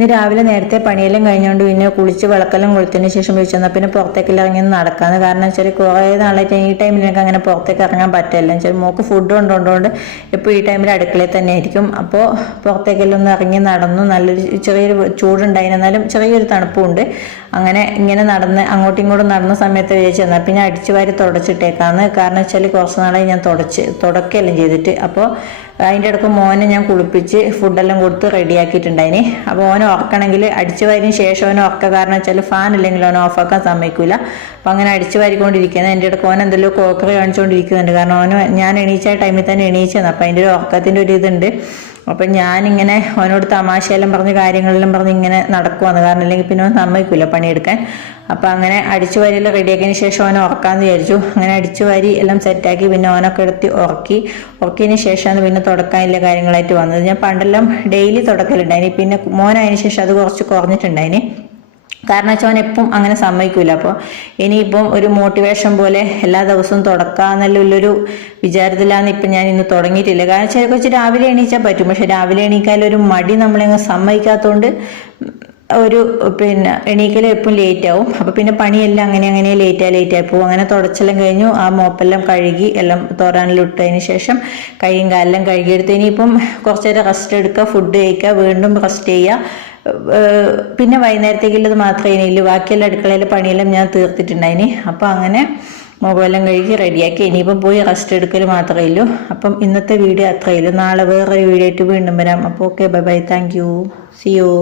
ഇന്ന് രാവിലെ നേരത്തെ പണിയെല്ലാം കഴിഞ്ഞുകൊണ്ട് പിന്നെ കുളിച്ച് വിളക്കെല്ലാം കൊളുത്തതിന് ശേഷം വിളിച്ചെന്നാൽ പിന്നെ പുറത്തേക്കെല്ലാം ഇറങ്ങി നടക്കാമെന്ന്. കാരണം വെച്ചാൽ കുറേ നാളായിട്ട് ഈ ടൈമിൽ എനിക്ക് അങ്ങനെ പുറത്തേക്ക് ഇറങ്ങാൻ പറ്റില്ല. വെച്ചാൽ മോക്ക് ഫുഡ് കൊണ്ടുകൊണ്ട് ഇപ്പോൾ ഈ ടൈമിൽ അടുക്കളയിൽ തന്നെ ആയിരിക്കും. അപ്പോൾ പുറത്തേക്കെല്ലാം ഒന്ന് ഇറങ്ങി നടന്നു. നല്ലൊരു ചെറിയൊരു ചൂടുണ്ടായിരുന്നു, എന്നാലും ചെറിയൊരു തണുപ്പുണ്ട്. അങ്ങനെ ഇങ്ങനെ നടന്ന് അങ്ങോട്ടും ഇങ്ങോട്ടും നടന്ന സമയത്ത് വിചാരിച്ചു എന്നാൽ പിന്നെ അടിച്ചു വാരി തുടച്ചിട്ടേക്കാന്ന്. കാരണം വെച്ചാൽ കുറച്ച് നാളായി ഞാൻ തുടക്കുകയെല്ലാം ചെയ്തിട്ട്. അപ്പോൾ അതിൻ്റെ ഇടയ്ക്ക് മോനെ ഞാൻ കുളിപ്പിച്ച് ഫുഡെല്ലാം കൊടുത്ത് റെഡിയാക്കിയിട്ടുണ്ടായിന്. അപ്പോൾ ഓനെ ഉറക്കണമെങ്കിൽ അടിച്ചു വാരിന് ശേഷം ഓനെ ഉറക്കുക. കാരണം വെച്ചാൽ ഫാൻ ഇല്ലെങ്കിൽ ഓനെ ഓഫാക്കാൻ സമ്മതിക്കില്ല. അപ്പോൾ അങ്ങനെ അടിച്ചു വാരിക്കൊണ്ടിരിക്കുന്നത് എൻ്റെ ഇടയ്ക്ക് ഓൻ എന്തെല്ലോ കോക്കറി കാണിച്ചുകൊണ്ടിരിക്കുന്നുണ്ട്. കാരണം ഓന് ഞാൻ എണീച്ച ടൈമിൽ തന്നെ എണീച്ചതാണ്. അപ്പോൾ അതിൻ്റെ ഒരു ഉറക്കത്തിൻ്റെ ഒരു ഇതുണ്ട്. അപ്പം ഞാനിങ്ങനെ അവനോട് തമാശയെല്ലാം പറഞ്ഞ് കാര്യങ്ങളെല്ലാം പറഞ്ഞ് ഇങ്ങനെ നടക്കുവാണ്. കാരണം അല്ലെങ്കിൽ പിന്നെ അവൻ സമ്മതിക്കില്ല പണിയെടുക്കാൻ. അപ്പം അങ്ങനെ അടിച്ചു വാരിയെല്ലാം റെഡിയാക്കിയതിന് ശേഷം അവനെ ഉറക്കാമെന്ന് വിചാരിച്ചു. അങ്ങനെ അടിച്ചു വാരി എല്ലാം സെറ്റാക്കി പിന്നെ അവനൊക്കെ എടുത്ത് ഉറക്കിയതിന് ശേഷമാണ് പിന്നെ തുടക്കാനുള്ള കാര്യങ്ങളായിട്ട് വന്നത്. ഞാൻ പണ്ടെല്ലാം ഡെയിലി തുടക്കലുണ്ടായിന്. പിന്നെ മോനായതിനു ശേഷം അത് കുറച്ച് കുറഞ്ഞിട്ടുണ്ടായിന്. കാരണം വെച്ചാൽ അവൻ എപ്പം അങ്ങനെ സമ്മതിക്കൂല. അപ്പോൾ ഇനിയിപ്പം ഒരു മോട്ടിവേഷൻ പോലെ എല്ലാ ദിവസവും തുടക്കാന്നുള്ളൊരു വിചാരത്തിലാണ് ഇപ്പം ഞാൻ ഇന്ന് തുടങ്ങിയിട്ടില്ല. കാരണം വെച്ചാൽ കുറച്ച് രാവിലെ എണീച്ചാൽ പറ്റും, പക്ഷെ രാവിലെ എണീക്കാനൊരു മടി നമ്മളങ്ങ് സമ്മതിക്കാത്തതുകൊണ്ട് ഒരു പിന്നെ എണീക്കൽ എപ്പം ലേറ്റ് ആവും. അപ്പോൾ പിന്നെ പണിയെല്ലാം അങ്ങനെ ലേറ്റായി പോകും. അങ്ങനെ തുടച്ചെല്ലാം കഴിഞ്ഞു. ആ മോപ്പെല്ലാം കഴുകി എല്ലാം തോരാനെല്ലാം ഇട്ടതിന് ശേഷം കൈയും കാലെല്ലാം കഴുകിയെടുത്ത് ഇനിയിപ്പം കുറച്ച് നേരം റെസ്റ്റ് എടുക്കുക, ഫുഡ് കഴിക്കുക, വീണ്ടും റെസ്റ്റ് ചെയ്യുക. പിന്നെ വൈകുന്നേരത്തേക്കുള്ളത് മാത്രമേ ഇനിയുള്ളൂ. ബാക്കിയുള്ള അടുക്കളയിലെ പണിയെല്ലാം ഞാൻ തീർത്തിട്ടുണ്ടായിന്. അപ്പോൾ അങ്ങനെ മുഖമെല്ലാം കഴുകി റെഡിയാക്കി ഇനിയിപ്പം പോയി റെസ്റ്റ് എടുക്കൽ മാത്രമേ ഉള്ളൂ. അപ്പം ഇന്നത്തെ വീഡിയോ അത്രയേ ഉള്ളൂ. നാളെ വേറൊരു വീഡിയോ ആയിട്ട് വീണ്ടും വരാം. അപ്പോൾ okay, bye bye, thank you, see U.